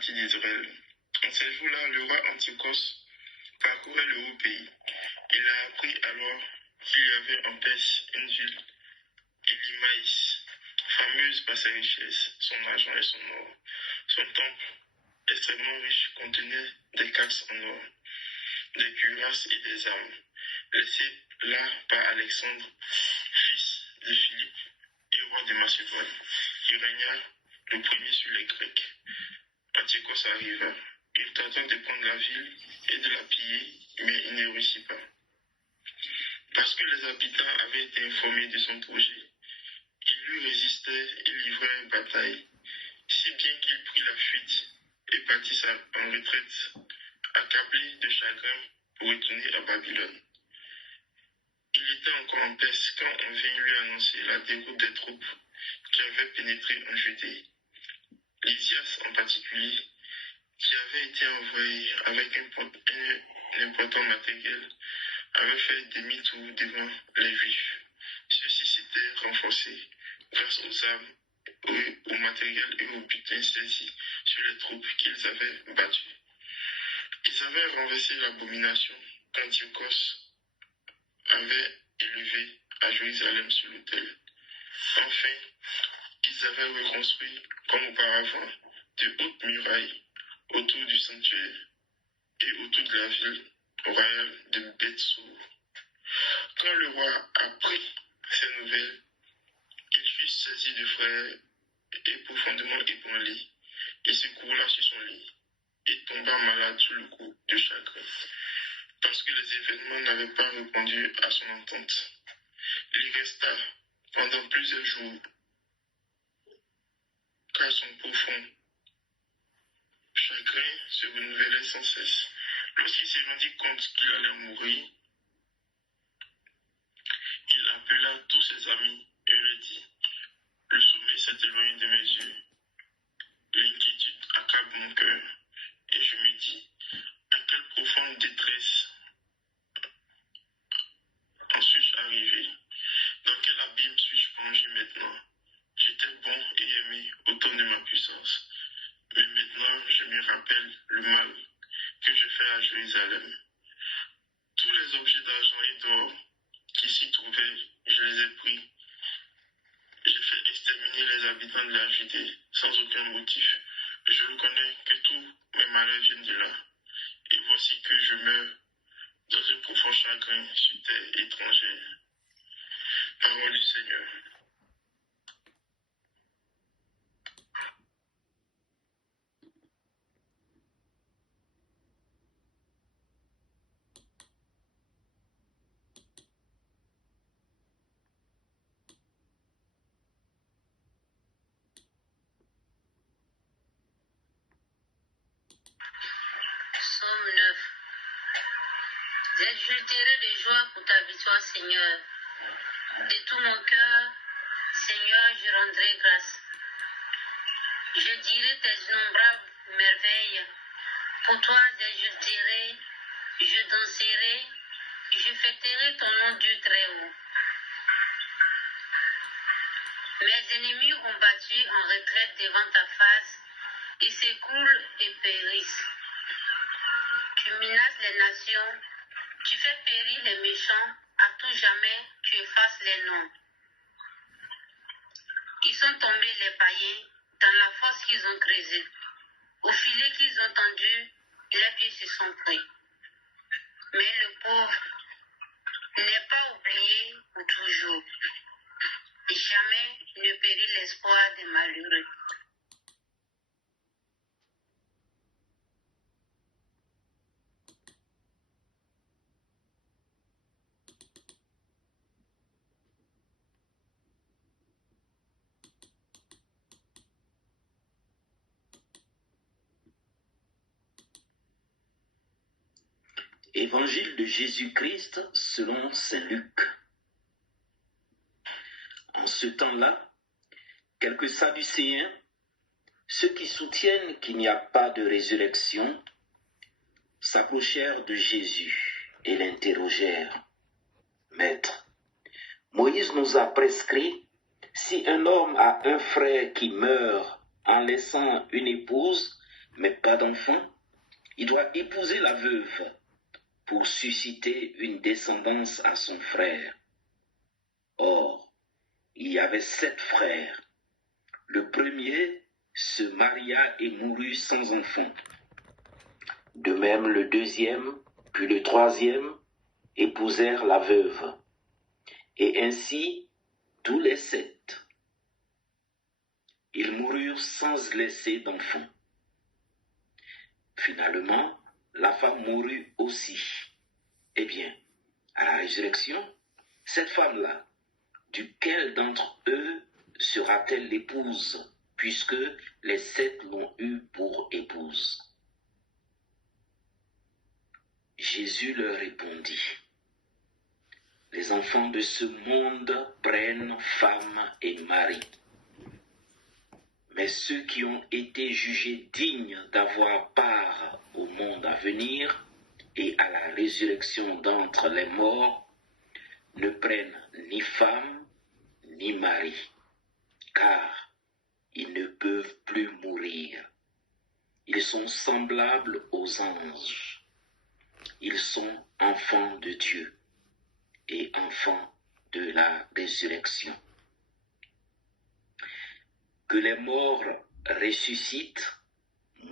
partie d'Israël. En ces jours-là, le roi Antiochos parcourait le haut pays. Il a appris alors qu'il y avait en Perse une ville, Élimaïs, fameuse par ses richesses, son argent et son or. Son temple, extrêmement riche, contenait des casques en or, des cuirasses et des armes, laissées là par Alexandre, fils de Philippe et roi de Macédoine, qui régna le premier sur les Grecs. Antiochos arriva. Il tenta de prendre la ville et de la piller, mais il ne réussit pas. Parce que les habitants avaient été informés de son projet, il lui résistait et livrait une bataille, si bien qu'il prit la fuite et partit en retraite, accablé de chagrin pour retourner à Babylone. Il était encore en Perse quand on vint lui annoncer la déroute des troupes qui avaient pénétré en Judée. Lysias en particulier, qui avait été envoyé avec un important matériel, avait fait demi-tour devant les Juifs. Ceux-ci s'étaient renforcés grâce aux armes, au matériel et au butin saisis sur les troupes qu'ils avaient battues. Ils avaient renversé l'abomination qu'Antiochos avait élevée à Jérusalem sur l'autel. Enfin, ils avaient reconstruit, comme auparavant, de hautes murailles autour du sanctuaire et autour de la ville royale de Bethsour. Quand le roi apprit ces nouvelles, il fut saisi de frayeur et profondément ébranlé. Il se coula sur son lit et tomba malade sous le coup de chagrin, parce que les événements n'avaient pas répondu à son entente. Il resta pendant plusieurs jours, car son profond chagrin se renouvelait sans cesse. Lorsqu'il se rendit compte qu'il allait mourir, il appela tous ses amis et leur dit: le sommeil s'est éloigné de mes yeux, l'inquiétude accable mon cœur, et je me dis: à quelle profonde détresse en suis-je arrivé? Dans quel abîme suis-je plongé maintenant? J'étais bon et aimé au temps de ma puissance, mais maintenant je me rappelle le mal que je fais à Jérusalem. Tous les objets d'argent et d'or qui s'y trouvaient, je les ai pris. J'ai fait exterminer les habitants de la Judée sans aucun motif. Je reconnais que tous mes malheurs viennent de là. Et voici que je meurs dans un profond chagrin sur terre étrangère. Parole du Seigneur. Psaume 9. J'exulterai de joie pour ta victoire, Seigneur. De tout mon cœur, Seigneur, je rendrai grâce. Je dirai tes innombrables merveilles. Pour toi, j'exulterai, je danserai, je fêterai ton nom du Très-Haut. Mes ennemis ont battu en retraite devant ta face, ils s'écroulent et périssent. Tu menaces les nations, tu fais périr les méchants, à tout jamais tu effaces les noms. Ils sont tombés les païens dans la fosse qu'ils ont creusée. Au filet qu'ils ont tendu, les pieds se sont pris. Mais le pauvre n'est pas oublié pour toujours. Jamais ne périt l'espoir des malheureux. Évangile de Jésus-Christ selon saint Luc. En ce temps-là, quelques Sadducéens, ceux qui soutiennent qu'il n'y a pas de résurrection, s'approchèrent de Jésus et l'interrogèrent. « Maître, Moïse nous a prescrit, si un homme a un frère qui meurt en laissant une épouse, mais pas d'enfant, il doit épouser la veuve pour susciter une descendance à son frère. Or, il y avait 7 frères. Le premier se maria et mourut sans enfant. De même, le deuxième, puis le troisième, épousèrent la veuve. Et ainsi, tous les 7. Ils moururent sans laisser d'enfant. Finalement, la femme mourut aussi. Eh bien, à la résurrection, cette femme-là, duquel d'entre eux sera-t-elle l'épouse, puisque les 7 l'ont eue pour épouse? Jésus leur répondit, les enfants de ce monde prennent femme et mari. Mais ceux qui ont été jugés dignes d'avoir part au monde à venir et à la résurrection d'entre les morts ne prennent ni femme ni mari, car ils ne peuvent plus mourir. Ils sont semblables aux anges. Ils sont enfants de Dieu et enfants de la résurrection. Que les morts ressuscitent,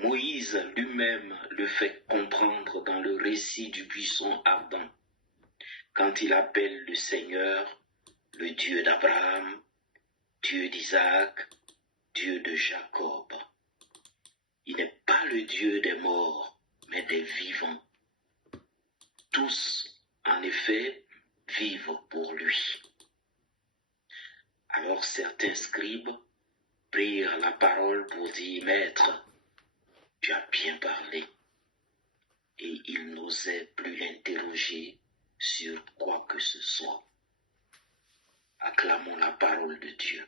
Moïse lui-même le fait comprendre dans le récit du buisson ardent, quand il appelle le Seigneur le Dieu d'Abraham, Dieu d'Isaac, Dieu de Jacob. Il n'est pas le Dieu des morts, mais des vivants. Tous, en effet, vivent pour lui. Alors certains scribes prirent la parole pour dire, Maître, tu as bien parlé. Et ils n'osaient plus l'interroger sur quoi que ce soit. Acclamons la parole de Dieu.